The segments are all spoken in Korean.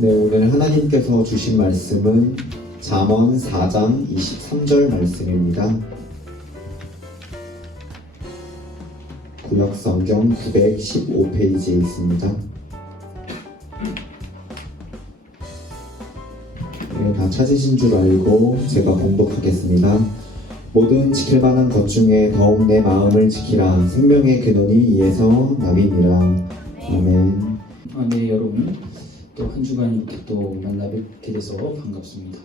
네, 오늘 하나님께서 주신 말씀은 잠언 4장 23절 말씀입니다. 구역성경 915페이지에 있습니다. 네, 다 찾으신 줄 알고 제가 봉독하겠습니다. 모든 지킬 만한 것 중에 더욱 내 마음을 지키라. 생명의 근원이 이에서 남이니라. 아멘. 네, 여러분 또 한 주간 이렇게 또 만나 뵙게 돼서 반갑습니다.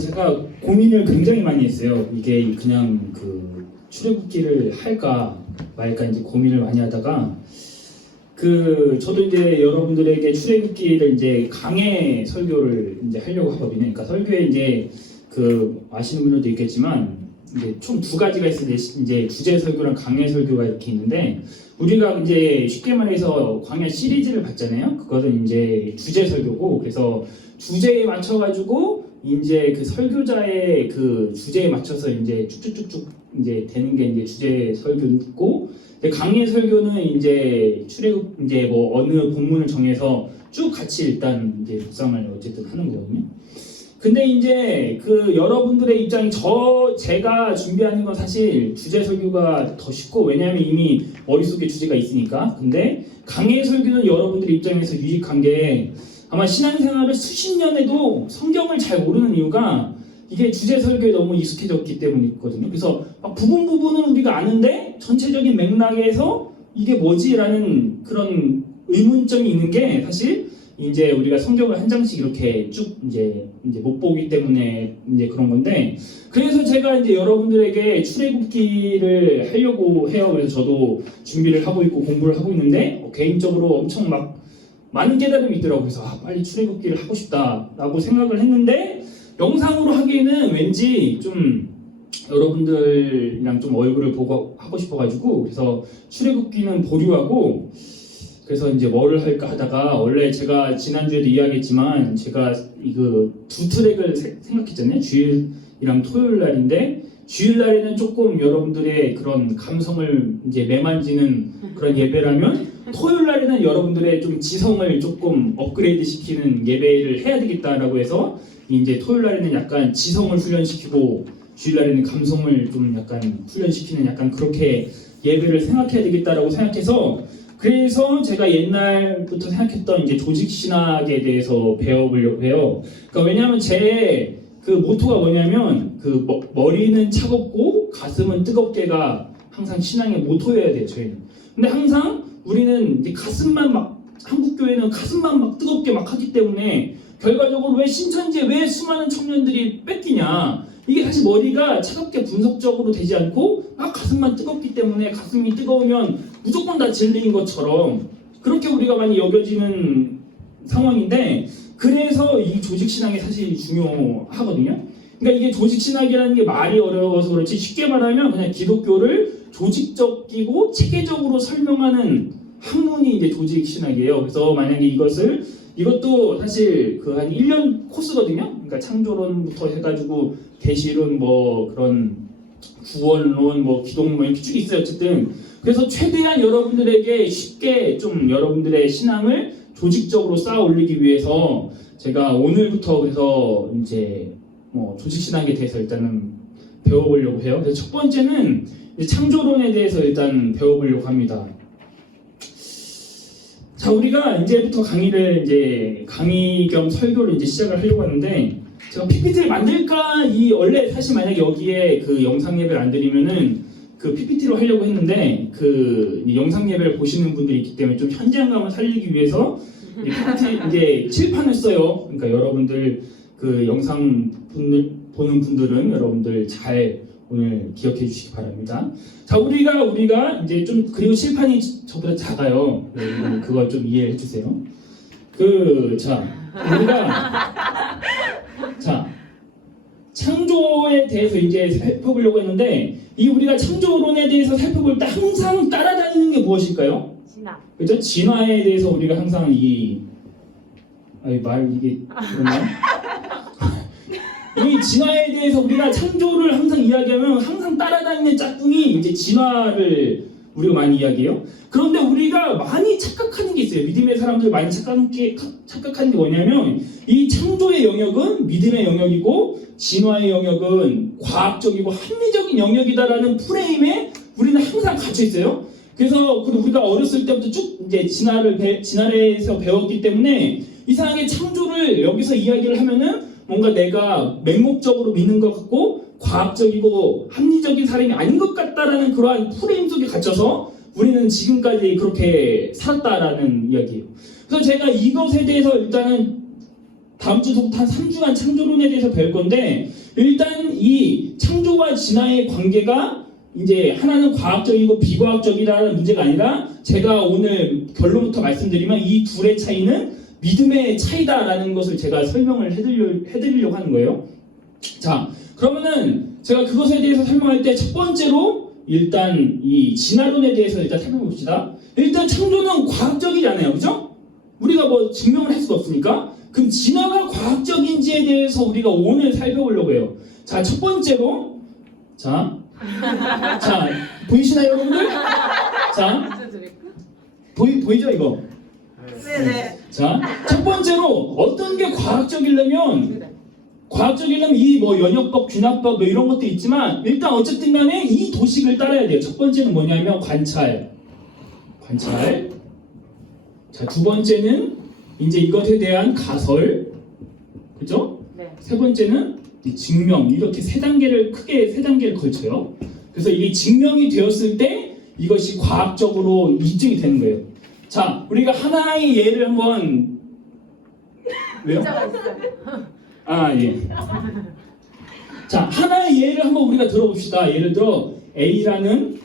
제가 고민을 굉장히 많이 했어요. 이게 그냥 출애굽기를 할까 말까 이제 고민을 많이 하다가 저도 이제 여러분들에게 출애굽기를 이제 강해 설교를 이제 하려고 하거든요. 그러니까 설교에 이제 아시는 분들도 있겠지만 이제 총 두 가지가 있어요. 이제 주제 설교랑 강해 설교가 이렇게 있는데, 우리가 이제 쉽게 말해서 광야 시리즈를 봤잖아요. 그것은 이제 주제 설교고, 그래서 주제에 맞춰 가지고 이제 설교자의 주제에 맞춰서 이제 쭉쭉쭉쭉 이제 되는 게 이제 주제 설교고, 강해 설교는 이제 출애굽 이제 뭐 어느 본문을 정해서 쭉 같이 일단 이제 묵상을 어쨌든 하는 거거든요. 근데 이제 여러분들의 입장이 제가 준비하는 건 사실 주제 설교가 더 쉽고, 왜냐하면 이미 머릿속에 주제가 있으니까. 근데 강해 설교는 여러분들의 입장에서 유익한 게, 아마 신앙생활을 수십 년 해도 성경을 잘 모르는 이유가 이게 주제 설교에 너무 익숙해졌기 때문이거든요. 그래서 막 부분은 우리가 아는데 전체적인 맥락에서 이게 뭐지라는 그런 의문점이 있는 게, 사실 이제 우리가 성경을 한 장씩 이렇게 쭉 이제 못 보기 때문에 이제 그런 건데, 그래서 제가 이제 여러분들에게 출애굽기를 하려고 해요. 그래서 저도 준비를 하고 있고 공부를 하고 있는데, 개인적으로 엄청 막 많은 깨달음이 있더라고요. 그래서 빨리 출애굽기를 하고 싶다라고 생각을 했는데, 영상으로 하기에는 왠지 좀 여러분들이랑 좀 얼굴을 보고 하고 싶어가지고, 그래서 출애굽기는 보류하고, 그래서 이제 뭐를 할까 하다가, 원래 제가 지난주에도 이야기했지만 제가 두 트랙을 생각했잖아요. 주일이랑 토요일 날인데, 주일 날에는 조금 여러분들의 그런 감성을 이제 매만지는 그런 예배라면, 토요일 날에는 여러분들의 좀 지성을 조금 업그레이드 시키는 예배를 해야 되겠다라고 해서, 이제 토요일 날에는 약간 지성을 훈련시키고 주일 날에는 감성을 좀 약간 훈련시키는 약간 그렇게 예배를 생각해야 되겠다라고 생각해서, 그래서 제가 옛날부터 생각했던 이제 조직 신학에 대해서 배워보려고 해요. 그러니까 왜냐하면 제 모토가 뭐냐면 머리는 차갑고 가슴은 뜨겁게가 항상 신앙의 모토여야 돼요, 저희는. 근데 항상 우리는 이제 한국 교회는 가슴만 막 뜨겁게 막 하기 때문에, 결과적으로 왜 신천지에 왜 수많은 청년들이 뺏기냐, 이게 사실 머리가 차갑게 분석적으로 되지 않고 막 가슴만 뜨겁기 때문에, 가슴이 뜨거우면 무조건 다 진리인 것처럼 그렇게 우리가 많이 여겨지는 상황인데, 그래서 이 조직신앙이 사실 중요하거든요. 그러니까 이게 조직신학이라는 게 말이 어려워서 그렇지, 쉽게 말하면 그냥 기독교를 조직적이고 체계적으로 설명하는 학문이 이제 조직신학이에요. 그래서 만약에 이것도 사실 한 1년 코스거든요. 그러니까 창조론부터 해가지고 계시론, 뭐 그런 구원론, 뭐 기독론 이렇게 쭉 있어요. 어쨌든 그래서 최대한 여러분들에게 쉽게 좀 여러분들의 신앙을 조직적으로 쌓아 올리기 위해서 제가 오늘부터 그래서 이제 조직 신학에 대해서 일단은 배워보려고 해요. 그래서 첫 번째는 창조론에 대해서 일단 배워보려고 합니다. 자, 우리가 이제부터 강의 겸 설교를 이제 시작을 하려고 하는데, 제가 PPT를 만들까, 원래 사실 만약에 여기에 영상 예배를 안 드리면은 PPT로 하려고 했는데, 영상 예배를 보시는 분들이 있기 때문에 좀 현장감을 살리기 위해서 PPT 이제 칠판을 써요. 그러니까 여러분들 영상 보는 분들은 여러분들 잘 오늘 기억해 주시기 바랍니다. 자, 우리가 이제 좀, 그리고 칠판이 저보다 작아요. 그걸 좀 이해해 주세요. 창조에 대해서 이제 살펴보려고 했는데, 우리가 창조론에 대해서 살펴볼 때 항상 따라다니는 게 무엇일까요? 진화. 그렇죠? 진화에 대해서 우리가 항상 이게 그렇나요? 이 진화에 대해서 우리가 창조를 항상 이야기하면 항상 따라다니는 짝꿍이 이제 진화를 우리가 많이 이야기해요. 그런데 우리가 많이 착각하는 게 있어요. 믿음의 사람들 많이 착각하는 게 뭐냐면 이 창조의 영역은 믿음의 영역이고 진화의 영역은 과학적이고 합리적인 영역이다라는 프레임에 우리는 항상 갇혀 있어요. 그래서 우리가 어렸을 때부터 쭉 이제 진화에서 배웠기 때문에 이상하게 창조를 여기서 이야기를 하면은 뭔가 내가 맹목적으로 믿는 것 같고 과학적이고 합리적인 사람이 아닌 것 같다라는 그러한 프레임 속에 갇혀서 우리는 지금까지 그렇게 살았다라는 이야기예요. 그래서 제가 이것에 대해서 일단은 다음 주부터 한 3주간 창조론에 대해서 배울 건데 일단 이 창조와 진화의 관계가 이제 하나는 과학적이고 비과학적이라는 문제가 아니라 제가 오늘 결론부터 말씀드리면 이 둘의 차이는 믿음의 차이다라는 것을 제가 설명을 해드리려고 하는 거예요. 자, 그러면은 제가 그것에 대해서 설명할 때 첫 번째로 일단 이 진화론에 대해서 일단 설명해 봅시다. 일단 창조는 과학적이잖아요, 그죠? 우리가 뭐 증명을 할 수가 없으니까. 그럼 진화가 과학적인지에 대해서 우리가 오늘 살펴보려고 해요. 자, 첫 번째로 자 보이시나요, 여러분들? 자, 보이죠 이거? 네네. 자, 첫 번째로 어떤 게 과학적이려면 이 뭐 연역법, 균합법 뭐 이런 것도 있지만 일단 어쨌든 간에 이 도식을 따라야 돼요. 첫 번째는 뭐냐면 관찰. 자, 두 번째는 이제 이것에 대한 가설. 그죠? 네. 세 번째는 이 증명. 이렇게 크게 세 단계를 걸쳐요. 그래서 이게 증명이 되었을 때 이것이 과학적으로 입증이 되는 거예요. 자, 우리가 하나의 예를 한번 왜요? 진짜가 있어요. 아, 예. 자, 하나의 예를 한번 우리가 들어봅시다. 예를 들어 A라는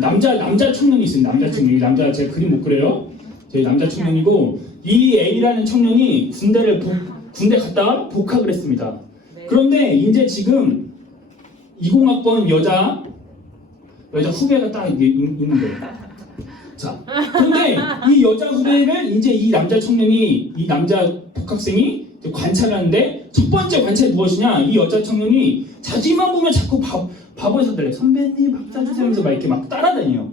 남자 청년이 있습니다. 남자 청년. 이 남자 제가 그림 못 그려요. 저희 남자 청년이고 이 A라는 청년이 군대 갔다가 복학을 했습니다. 네. 그런데 이제 지금 20학번 여자 후배가 딱 있는 거예요. 자, 그런데 이 여자 후배를 이제 이 남자 복학생이 관찰하는데 첫 번째 관찰이 무엇이냐? 이 여자 청년이 자기만 보면 자꾸 바보에 서달래. 선배님 밥 사주세요 하면서 막 이렇게 막 따라다녀요.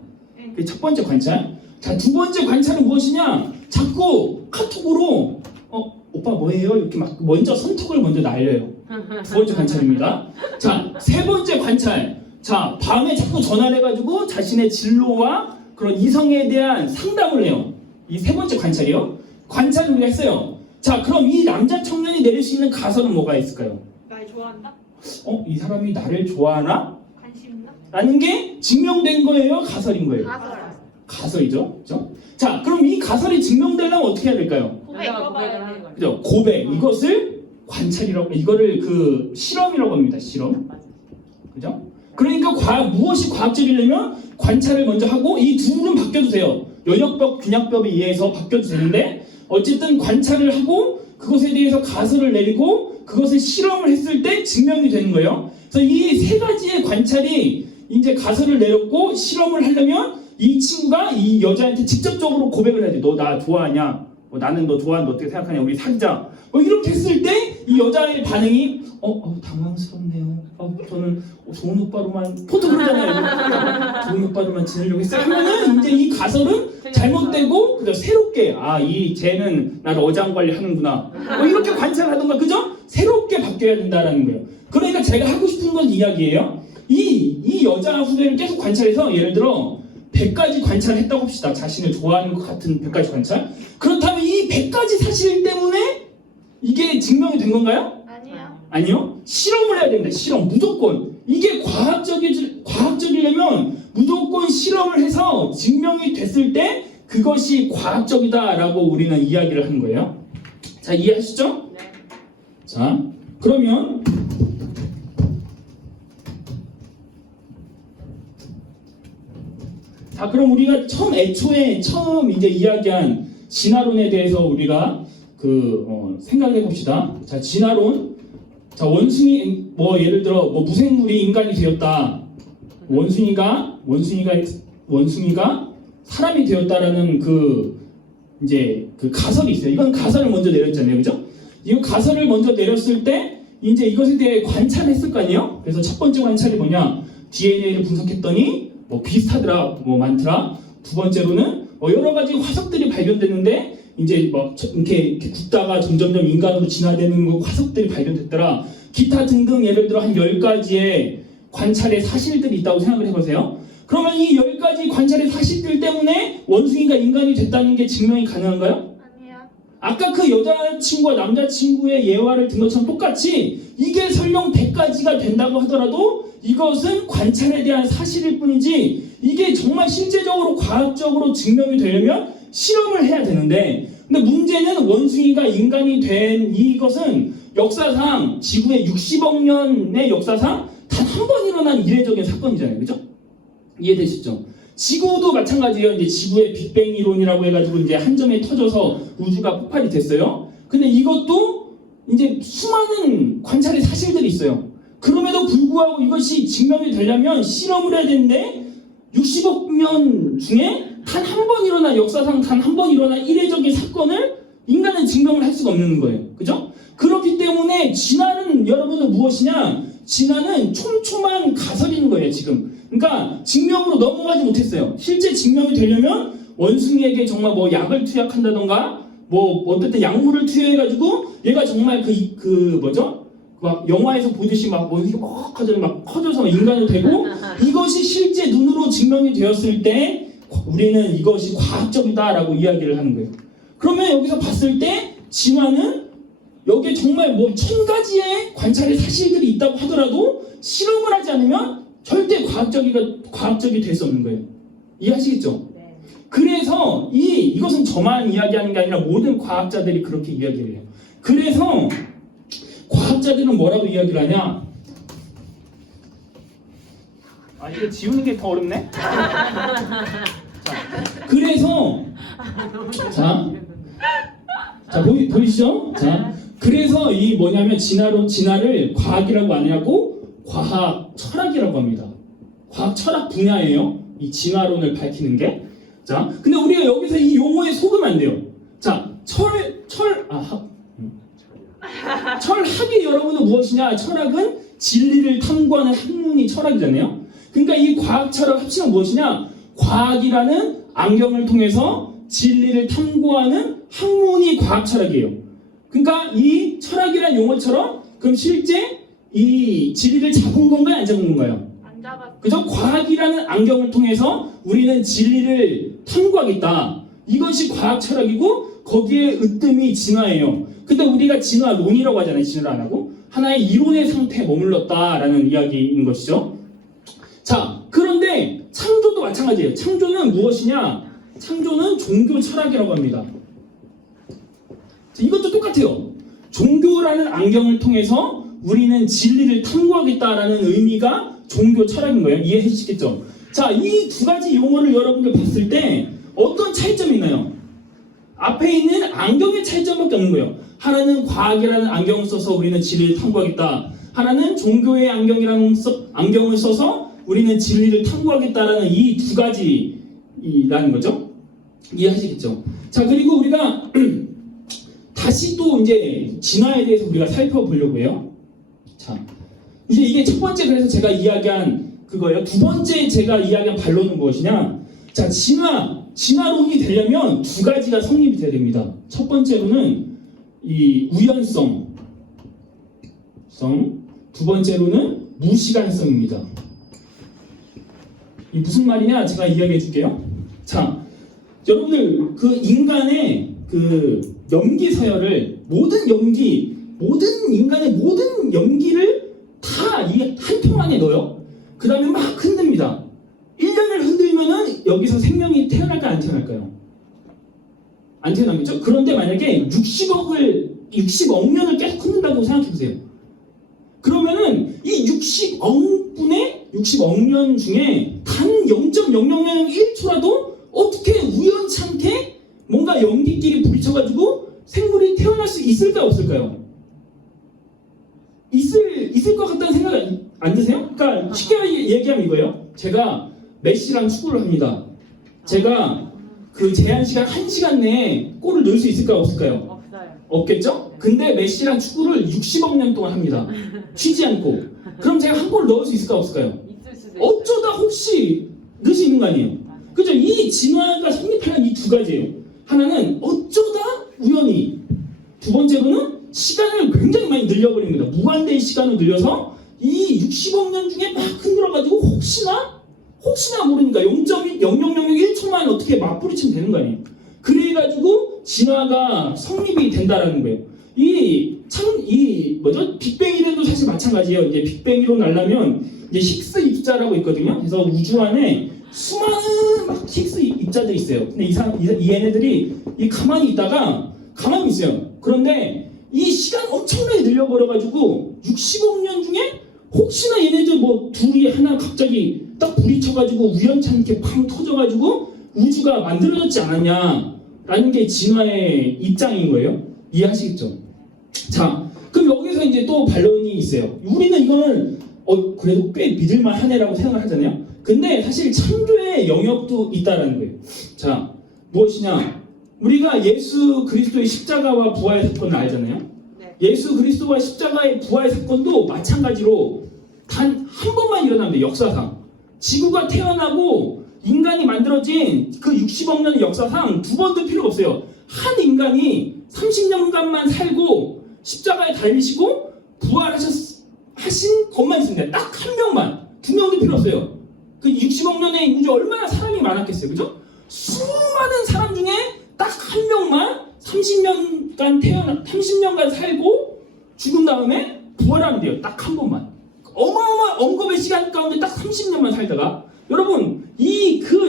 그게 첫 번째 관찰. 자, 두 번째 관찰은 무엇이냐? 자꾸 카톡으로 오빠 뭐해요? 이렇게 막 먼저 선톡을 먼저 날려요. 두 번째 관찰입니다. 자, 세 번째 관찰. 자, 밤에 자꾸 전화를 해가지고 자신의 진로와 그런 이성에 대한 상담을 해요. 이 세 번째 관찰이요. 관찰을 우리가 했어요. 자, 그럼 이 남자 청년이 내릴 수 있는 가설은 뭐가 있을까요? 날 좋아한다? 이 사람이 나를 좋아하나? 관심 있나? 라는 게 증명된 거예요? 가설인 거예요? 가설. 가설이죠. 그죠? 자, 그럼 이 가설이 증명되려면 어떻게 해야 될까요? 고백 물어봐야 돼. 그죠? 고백. 이것을 관찰이라고, 이거를 그 실험이라고 합니다. 실험. 그죠? 그러니까 무엇이 과학적이려면 관찰을 먼저 하고 이 둘은 바뀌어도 돼요. 연역법, 균합법에 의해서 바뀌어도 되는데 어쨌든 관찰을 하고 그것에 대해서 가설을 내리고 그것을 실험을 했을 때 증명이 되는 거예요. 그래서 이 세 가지의 관찰이 이제 가설을 내렸고 실험을 하려면 이 친구가 이 여자한테 직접적으로 고백을 해야 돼. 너 나 좋아하냐? 나는 너 좋아하는데 어떻게 생각하냐? 우리 사귀자. 이렇게 했을 때 이 여자의 반응이 당황스럽네요. 저는 좋은 오빠로만 포도 그러잖아요. 좋은 오빠로만 지내려고 했어요. 그러면은 이제 이 가설은 잘못되고 그죠? 새롭게 이 쟤는 나를 어장관리 하는구나. 이렇게 관찰하던가 그죠? 새롭게 바뀌어야 된다라는 거예요. 그러니까 제가 하고 싶은 건 이야기예요. 이 여자 후배를 계속 관찰해서 예를 들어 100가지 관찰했다고 합시다. 자신을 좋아하는 것 같은 100가지 관찰. 그렇다면 이 100가지 사실 때문에 이게 증명이 된 건가요? 아니요. 아니요. 실험을 해야 됩니다. 실험. 무조건. 이게 과학적이려면 무조건 실험을 해서 증명이 됐을 때 그것이 과학적이다라고 우리는 이야기를 하는 거예요. 자, 이해하시죠? 네. 자, 그러면 그럼 우리가 처음 이제 이야기한 진화론에 대해서 우리가 생각해 봅시다. 자, 진화론. 자, 원숭이 예를 들어 무생물이 인간이 되었다. 원숭이가 사람이 되었다라는 그 가설이 있어요. 이건 가설을 먼저 내렸잖아요. 그죠? 이 가설을 먼저 내렸을 때 이제 이것에 대해 관찰을 했을 거 아니에요? 그래서 첫 번째 관찰이 뭐냐? DNA를 분석했더니 뭐 비슷하더라, 뭐 많더라. 두 번째로는 여러 가지 화석들이 발견됐는데 이제 뭐 이렇게 굽다가 점점점 인간으로 진화되는 뭐 화석들이 발견됐더라. 기타 등등 예를 들어 한 10가지의 관찰의 사실들이 있다고 생각을 해보세요. 그러면 이 10가지 관찰의 사실들 때문에 원숭이가 인간이 됐다는 게 증명이 가능한가요? 아니요. 아까 그 여자친구와 남자친구의 예화를 든 것처럼 똑같이 이게 설령 100가지가 된다고 하더라도 이것은 관찰에 대한 사실일 뿐이지 이게 정말 실제적으로 과학적으로 증명이 되려면 실험을 해야 되는데 근데 문제는 원숭이가 인간이 된 이것은 역사상 지구의 60억 년의 역사상 단 한 번 일어난 이례적인 사건이잖아요. 그죠? 이해되시죠? 지구도 마찬가지예요. 이제 지구의 빅뱅 이론이라고 해가지고 이제 한 점에 터져서 우주가 폭발이 됐어요. 근데 이것도 이제 수많은 관찰의 사실들이 있어요. 그럼에도 불구하고 이것이 증명이 되려면 실험을 해야 되는데 60억 년 중에 단 한 번 일어난 역사상 단 한 번 일어난 이례적인 사건을 인간은 증명을 할 수가 없는 거예요. 그죠? 그렇기 때문에 진화는 여러분은 무엇이냐? 진화는 촘촘한 가설인 거예요, 지금. 그러니까 증명으로 넘어가지 못했어요. 실제 증명이 되려면 원숭이에게 정말 뭐 약을 투약한다던가 뭐 어쨌든 약물을 투여해가지고 얘가 정말 그 뭐죠? 막 영화에서 보듯이 막 원숭이 막 커져서 인간이 되고 이것이 실제 눈으로 증명이 되었을 때 우리는 이것이 과학적이다라고 이야기를 하는 거예요. 그러면 여기서 봤을 때 진화는 여기에 정말 뭐 1000가지의 관찰의 사실들이 있다고 하더라도 실험을 하지 않으면 절대 과학적이 될 수 없는 거예요. 이해하시겠죠? 네. 그래서 이것은 저만 이야기하는 게 아니라 모든 과학자들이 그렇게 이야기를 해요. 그래서 과학자들은 뭐라고 이야기를 하냐? 이거 지우는 게 더 어렵네? 그래서 자 보이시죠? 자 그래서 이 뭐냐면 진화를 과학이라고 안 하고 과학 철학이라고 합니다. 과학 철학 분야예요. 이 진화론을 밝히는 게. 자 근데 우리가 여기서 이 용어에 속으면 안 돼요. 자 철학이 여러분은 무엇이냐? 철학은 진리를 탐구하는 학문이 철학이잖아요. 그러니까 이 과학 철학 합치면 무엇이냐? 과학이라는 안경을 통해서 진리를 탐구하는 학문이 과학 철학이에요. 그러니까 이 철학이라는 용어처럼 그럼 실제 이 진리를 잡은 건가요? 안 잡은 건가요? 안 잡았어. 그죠? 과학이라는 안경을 통해서 우리는 진리를 탐구하겠다. 이것이 과학 철학이고 거기에 으뜸이 진화예요. 근데 우리가 진화론이라고 하잖아요. 진화를 안 하고 하나의 이론의 상태에 머물렀다라는 이야기인 것이죠. 자, 그런데 창조도 마찬가지예요. 창조는 무엇이냐? 창조는 종교 철학이라고 합니다. 이것도 똑같아요. 종교라는 안경을 통해서 우리는 진리를 탐구하겠다라는 의미가 종교 철학인 거예요. 이해해 주시겠죠? 자, 이 두 가지 용어를 여러분들 봤을 때 어떤 차이점이 있나요? 앞에 있는 안경의 차이점밖에 없는 거예요. 하나는 과학이라는 안경을 써서 우리는 진리를 탐구하겠다. 하나는 종교의 안경을 써서 우리는 진리를 탐구하겠다라는 이 두 가지라는 거죠. 이해하시겠죠? 자, 그리고 우리가 다시 또 이제 진화에 대해서 우리가 살펴보려고 해요. 자, 이제 이게 첫 번째 그래서 제가 이야기한 그거예요. 두 번째 제가 이야기한 반론은 무엇이냐? 자, 진화론이 되려면 두 가지가 성립이 돼야 됩니다. 첫 번째로는 이 우연성, 두 번째로는 무시간성입니다. 이 무슨 말이냐? 제가 이야기해 줄게요. 자, 여러분들 그 인간의 그 염기 서열을 모든 인간의 모든 염기를 다 이 한 통 안에 넣어요. 그 다음에 막 흔듭니다. 1년을 흔들면은 여기서 생명이 태어날까요? 안 태어날까요? 안 태어나겠죠? 그런데 만약에 60억 년을 계속 흔든다고 생각해보세요. 그러면은 이 60억 년 중에 단 0.0001초라도 어떻게 우연찮게 뭔가 연기끼리 부딪혀가지고 생물이 태어날 수 있을까요? 없을까요? 있을 것 같다는 생각 안 드세요? 그러니까 쉽게 얘기하면 이거예요. 제가 메시랑 축구를 합니다. 제가 그 제한 시간 1시간 내에 골을 넣을 수 있을까요? 없을까요? 없어요. 없겠죠? 근데 메시랑 축구를 60억 년 동안 합니다. 쉬지 않고. 그럼 제가 한 골을 넣을 수 있을까요? 없을까요? 있을 수도 있어요. 어쩌다 혹시 넣을 수 있는 거 아니에요? 그죠? 이 진화가 성립하는 이 두 가지예요. 하나는 어쩌다 우연히, 두 번째로는 시간을 굉장히 많이 늘려버린 겁니다. 무한대의 시간을 늘려서 이 60억 년 중에 막 흔들어가지고 혹시나 모르니까 0.0001초만 어떻게 맞부딪히면 되는 거 아니에요? 그래가지고 진화가 성립이 된다라는 거예요. 빅뱅 이론도 사실 마찬가지예요. 이제 빅뱅 이론 나려면 이제 히그스 입자라고 있거든요. 그래서 우주 안에 수많은 막 히그스 입자들이 있어요. 근데 이 얘네들이 가만히 있다가 가만히 있어요. 그런데 이 시간 엄청나게 늘려버려가지고 60억 년 중에 혹시나 얘네들 뭐 둘이 하나 갑자기 딱 불이 쳐가지고 우연찮게 팡 터져가지고 우주가 만들어졌지 않았냐라는 게 진화의 입장인 거예요. 이해하시겠죠? 자, 그럼 여기서 이제 또 반론이 있어요. 우리는 이거는 그래도 꽤 믿을만 하네라고 생각을 하잖아요. 근데 사실 창조의 영역도 있다라는 거예요. 자, 무엇이냐? 우리가 예수 그리스도의 십자가와 부활의 사건을 알잖아요. 네. 예수 그리스도와 십자가의 부활 사건도 마찬가지로 단 한 번만 일어나면 돼요. 역사상. 지구가 태어나고 인간이 만들어진 그 60억 년의 역사상 두 번도 필요가 없어요. 한 인간이 30년간만 살고 십자가에 달리시고 부활하신 것만 있습니다. 딱 한 명만. 두 명도 필요 없어요. 그 60억 년에 우주 얼마나 사람이 많았겠어요. 그죠? 수많은 사람 중에 딱 한 명만 30년간 살고 죽은 다음에 부활하면 돼요. 딱 한 번만. 어마어마한 언급의 시간 가운데 딱 30년만 살다가 여러분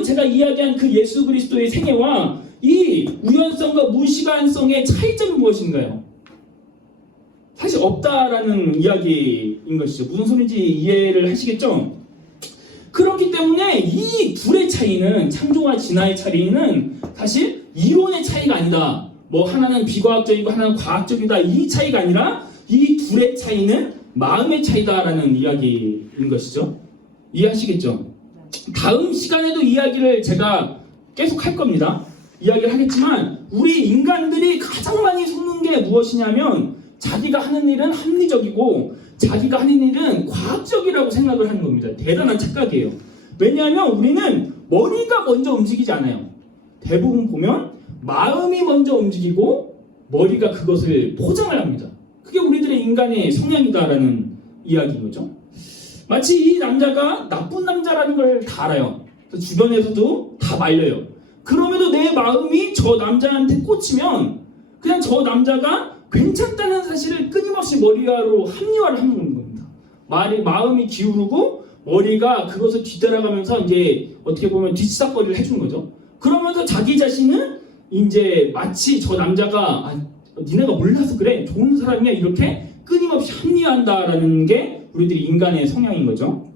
제가 이야기한 그 예수 그리스도의 생애와 이 우연성과 무시간성의 차이점이 무엇인가요? 사실 없다라는 이야기인 것이죠. 무슨 소리인지 이해를 하시겠죠? 그렇기 때문에 이 둘의 차이는 창조와 진화의 차이는 사실 이론의 차이가 아니다. 뭐 하나는 비과학적이고 하나는 과학적이다. 이 차이가 아니라 이 둘의 차이는 마음의 차이다라는 이야기인 것이죠. 이해하시겠죠? 다음 시간에도 이야기를 제가 계속 할 겁니다. 이야기를 하겠지만 우리 인간들이 가장 많이 속는 게 무엇이냐면 자기가 하는 일은 합리적이고 자기가 하는 일은 과학적이라고 생각을 하는 겁니다. 대단한 착각이에요. 왜냐하면 우리는 머리가 먼저 움직이지 않아요. 대부분 보면 마음이 먼저 움직이고 머리가 그것을 포장을 합니다. 그게 우리들의 인간의 성향이다라는 이야기인 거죠. 마치 이 남자가 나쁜 남자라는 걸 다 알아요. 주변에서도 다 말려요. 그럼에도 내 마음이 저 남자한테 꽂히면 그냥 저 남자가 괜찮다는 사실을 끊임없이 머리로 합리화를 하는 겁니다. 마음이 기울고 머리가 그것을 뒤따라가면서 이제 어떻게 보면 뒤치다거리를 해주는 거죠. 그러면서 자기 자신은 이제 마치 저 남자가 니네가 몰라서 그래 좋은 사람이야 이렇게 끊임없이 합리화한다라는 게 우리들이 인간의 성향인 거죠.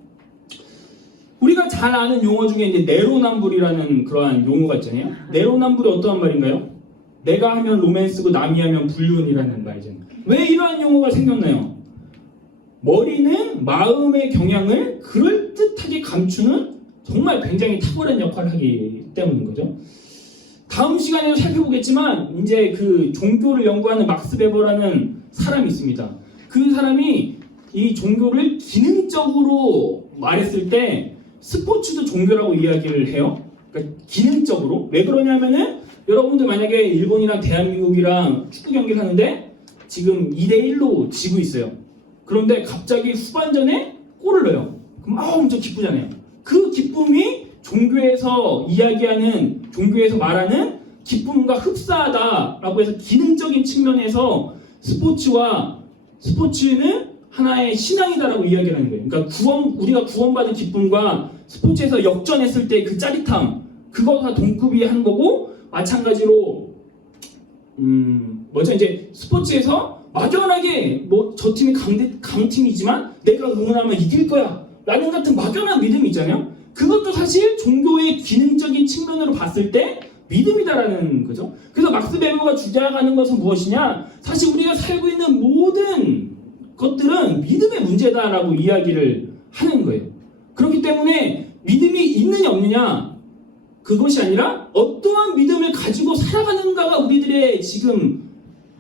우리가 잘 아는 용어 중에 이제 내로남불이라는 그러한 용어가 있잖아요. 내로남불이 어떠한 말인가요? 내가 하면 로맨스고 남이 하면 불륜이라는 말이잖아요. 왜 이러한 용어가 생겼나요? 머리는 마음의 경향을 그럴듯하게 감추는 정말 굉장히 탁월한 역할을 하기 때문인 거죠. 다음 시간에도 살펴보겠지만 이제 그 종교를 연구하는 막스 베버라는 사람이 있습니다. 그 사람이 이 종교를 기능적으로 말했을 때 스포츠도 종교라고 이야기를 해요. 그러니까 기능적으로. 왜 그러냐면은 여러분들 만약에 일본이랑 대한민국이랑 축구 경기를 하는데 지금 2대1로 지고 있어요. 그런데 갑자기 후반전에 골을 넣어요. 그럼 엄청 기쁘잖아요. 그 기쁨이 종교에서 말하는 기쁨과 흡사하다라고 해서 기능적인 측면에서 스포츠는 하나의 신앙이다라고 이야기를 하는 거예요. 그러니까 우리가 구원받은 기쁨과 스포츠에서 역전했을 때 그 짜릿함, 그거가 동급이 한 거고, 마찬가지로 이제 스포츠에서 막연하게 저 팀이 강팀이지만 내가 응원하면 이길 거야 라는 같은 막연한 믿음이 있잖아요. 그것도 사실 종교의 기능적인 측면으로 봤을 때 믿음이다라는 거죠. 그래서 막스 베버가 주장하는 것은 무엇이냐? 사실 우리가 살고 있는 모든 것들은 믿음의 문제다라고 이야기를 하는 거예요. 그렇기 때문에 믿음이 있느냐 없느냐 그것이 아니라 어떠한 믿음을 가지고 살아가는가가 우리들의 지금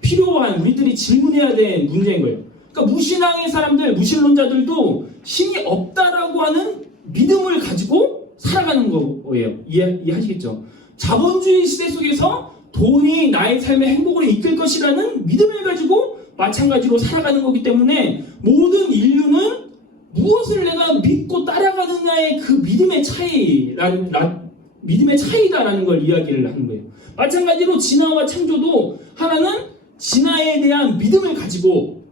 필요한, 우리들이 질문해야 될 문제인 거예요. 그러니까 무신앙의 사람들, 무신론자들도 신이 없다라고 하는 믿음을 가지고 살아가는 거예요. 이해하시겠죠? 자본주의 시대 속에서 돈이 나의 삶의 행복을 이끌 것이라는 믿음을 가지고 마찬가지로 살아가는 거기 때문에 모든 인류는 무엇을 내가 믿고 따라가느냐의 그 믿음의 차이다라는 걸 이야기를 하는 거예요. 마찬가지로 진화와 창조도 하나는 진화에 대한 믿음을 가지고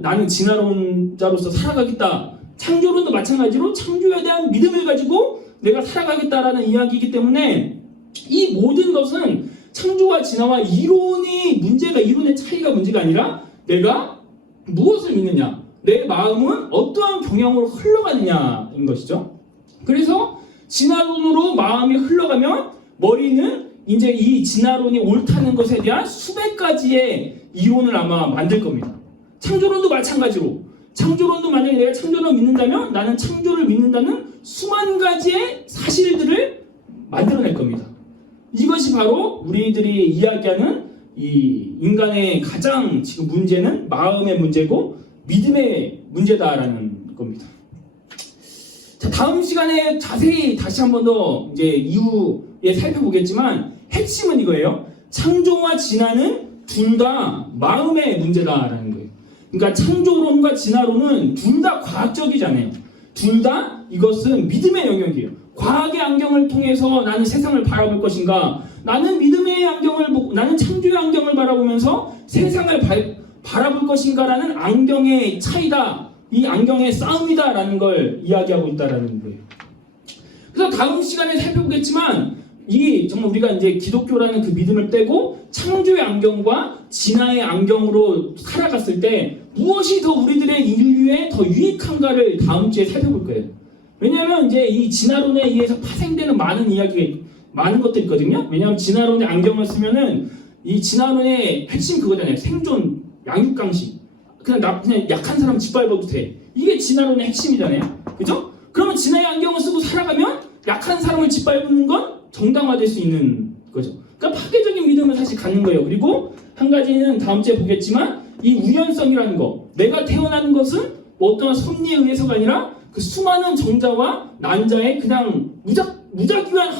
나는 진화론자로서 살아가겠다. 창조론도 마찬가지로 창조에 대한 믿음을 가지고 내가 살아가겠다라는 이야기이기 때문에 이 모든 것은 창조와 진화와 이론의 차이가 문제가 아니라 내가 무엇을 믿느냐, 내 마음은 어떠한 경향으로 흘러가느냐인 것이죠. 그래서 진화론으로 마음이 흘러가면 머리는 이제 이 진화론이 옳다는 것에 대한 수백 가지의 이론을 아마 만들 겁니다. 창조론도 마찬가지로 창조론도 만약에 내가 창조론을 믿는다면 나는 창조를 믿는다는 수만 가지의 사실들을 만들어낼 겁니다. 이것이 바로 우리들이 이야기하는 이 인간의 가장 지금 문제는 마음의 문제고 믿음의 문제다라는 겁니다. 자, 다음 시간에 자세히 다시 한 번 더 이제 이후에 살펴보겠지만 핵심은 이거예요. 창조와 진화는 둘 다 마음의 문제다라는 거예요. 그러니까 창조론과 진화론은 둘 다 과학적이잖아요. 둘 다 이것은 믿음의 영역이에요. 과학의 안경을 통해서 나는 세상을 바라볼 것인가? 나는 믿음의 안경을 보고 나는 창조의 안경을 바라보면서 세상을 바라볼 것인가라는 안경의 차이다. 이 안경의 싸움이다라는 걸 이야기하고 있다라는 거예요. 그래서 다음 시간에 살펴보겠지만 정말 우리가 이제 기독교라는 그 믿음을 떼고 창조의 안경과 진화의 안경으로 살아갔을 때 무엇이 더 우리들의 인류에 더 유익한가를 다음 주에 살펴볼 거예요. 왜냐하면 이제 이 진화론에 의해서 파생되는 많은 것들이 있거든요. 왜냐하면 진화론의 안경을 쓰면은 이 진화론의 핵심 그거잖아요. 생존, 양육강식. 그냥 약한 사람 짓밟아도 돼. 이게 진화론의 핵심이잖아요. 그죠? 그러면 진화의 안경을 쓰고 살아가면 약한 사람을 짓밟는 건 정당화될 수 있는 거죠. 그러니까 파괴적인 믿음을 사실 갖는 거예요. 그리고 한 가지는 다음 주에 보겠지만 이 우연성이라는 거. 내가 태어나는 것은 어떠한 섭리에 의해서가 아니라 그 수많은 정자와 난자의 그냥 무작위한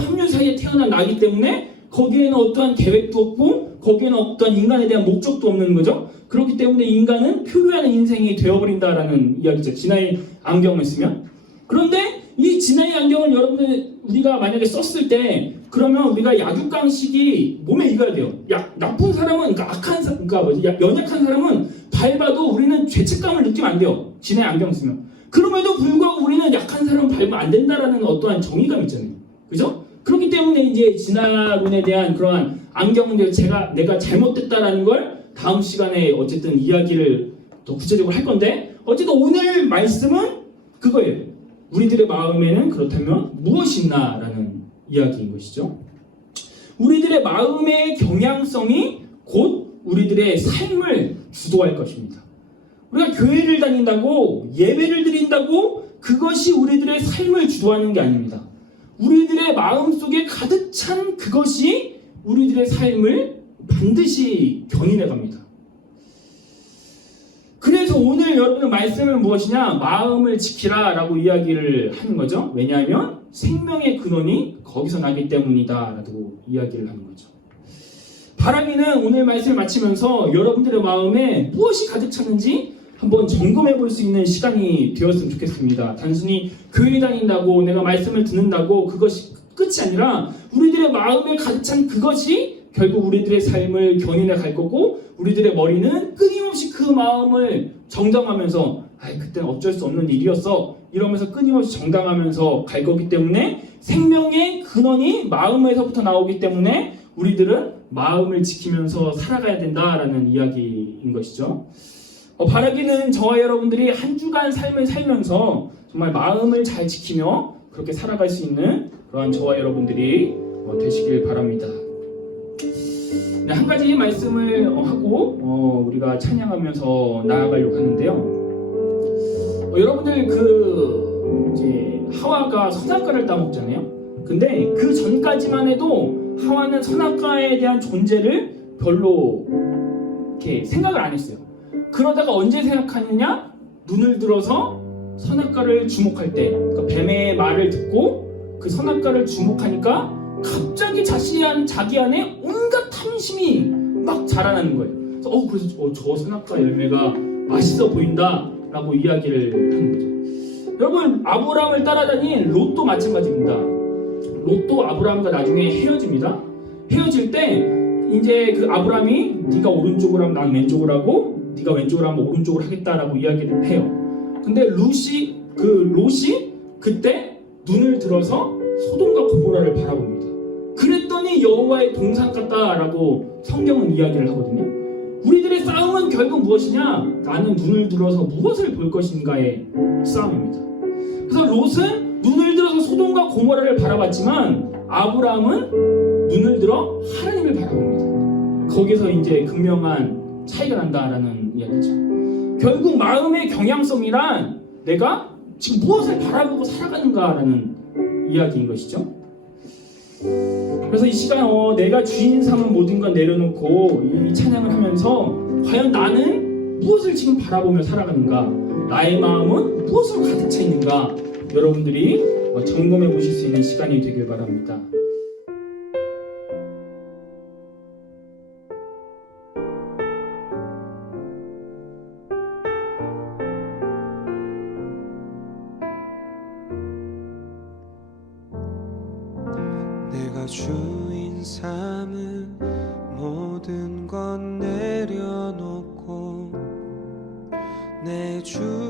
합류 사이에 태어난 나이기 때문에 거기에는 어떠한 계획도 없고 거기에는 어떠한 인간에 대한 목적도 없는 거죠. 그렇기 때문에 인간은 표류하는 인생이 되어버린다라는 이야기죠. 진화의 안경을 쓰면. 그런데 이 진화의 안경을 우리가 만약에 썼을 때 그러면 우리가 약육강식이 몸에 익어야 돼요. 나쁜 사람은 연약한 사람은 밟아도 우리는 죄책감을 느끼면 안 돼요. 진화의 안경 쓰면. 그럼에도 불구하고 우리는 약한 사람은 밟으면 안 된다라는 어떠한 정의감 있잖아요. 그죠? 그렇기 때문에 이제 진화론에 대한 그러한 안경들 내가 잘못됐다라는 걸 다음 시간에 어쨌든 이야기를 더 구체적으로 할 건데 어쨌든 오늘 말씀은 그거예요. 우리들의 마음에는 그렇다면 무엇이 있나라는 이야기인 것이죠. 우리들의 마음의 경향성이 곧 우리들의 삶을 주도할 것입니다. 우리가 교회를 다닌다고 예배를 드린다고 그것이 우리들의 삶을 주도하는 게 아닙니다. 우리들의 마음속에 가득 찬 그것이 우리들의 삶을 반드시 견인해 갑니다. 그래서 오늘 여러분의 말씀은 무엇이냐? 마음을 지키라 라고 이야기를 하는 거죠. 왜냐하면 생명의 근원이 거기서 나기 때문이다 라고 이야기를 하는 거죠. 바람이는 오늘 말씀을 마치면서 여러분들의 마음에 무엇이 가득 찼는지 한번 점검해 볼 수 있는 시간이 되었으면 좋겠습니다. 단순히 교회 다닌다고 내가 말씀을 듣는다고 그것이 끝이 아니라 우리들의 마음에 가득 찬 그것이 결국 우리들의 삶을 견인해 갈 거고 우리들의 머리는 끊임없이 그 마음을 정당하면서 그때는 어쩔 수 없는 일이었어 이러면서 끊임없이 정당하면서 갈 거기 때문에 생명의 근원이 마음에서부터 나오기 때문에 우리들은 마음을 지키면서 살아가야 된다라는 이야기인 것이죠. 바라기는 저와 여러분들이 한 주간 삶을 살면서 정말 마음을 잘 지키며 그렇게 살아갈 수 있는 그러한 저와 여러분들이 되시길 바랍니다. 네, 한 가지 말씀을 하고 우리가 찬양하면서 나아가려고 하는데요. 여러분들 이제 하와가 선악과를 따먹잖아요. 근데 그 전까지만 해도 하와는 선악과에 대한 존재를 별로 이렇게 생각을 안 했어요. 그러다가 언제 생각하느냐? 눈을 들어서 선악과를 주목할 때, 그러니까 뱀의 말을 듣고 그 선악과를 주목하니까 갑자기 자기 안에 온갖 탐심이 막 자라나는 거예요. 그래서 저 선악과 열매가 맛있어 보인다라고 이야기를 하는 거죠. 여러분, 아브라함을 따라다닌 롯도 마찬가지입니다. 롯도 아브라함과 나중에 헤어집니다. 헤어질 때 이제 그 아브라함이 네가 오른쪽으로 하면 난 왼쪽으로 하고 네가 왼쪽으로 하면 오른쪽으로 하겠다라고 이야기를 해요. 근데 롯이 그때 눈을 들어서 소돔과 고모라를 바라봅니다. 그랬더니 여호와의 동산 같다라고 성경은 이야기를 하거든요. 우리들의 싸움은 결국 무엇이냐? 나는 눈을 들어서 무엇을 볼 것인가의 싸움입니다. 그래서 롯은 눈을 들어서 소돔과 고모라를 바라봤지만 아브라함은 눈을 들어 하나님을 바라봅니다. 거기서 이제 극명한 차이가 난다라는 이야기죠. 결국 마음의 경향성이란 내가 지금 무엇을 바라보고 살아가는가라는 이야기인 것이죠. 그래서 이 시간 내가 주인 삼은 모든 건 내려놓고 이 찬양을 하면서 과연 나는 무엇을 지금 바라보며 살아가는가, 나의 마음은 무엇으로 가득 차 있는가, 여러분들이 점검해 보실 수 있는 시간이 되길 바랍니다. 내가 주인 삼은 모든 건 내려놓고 내 주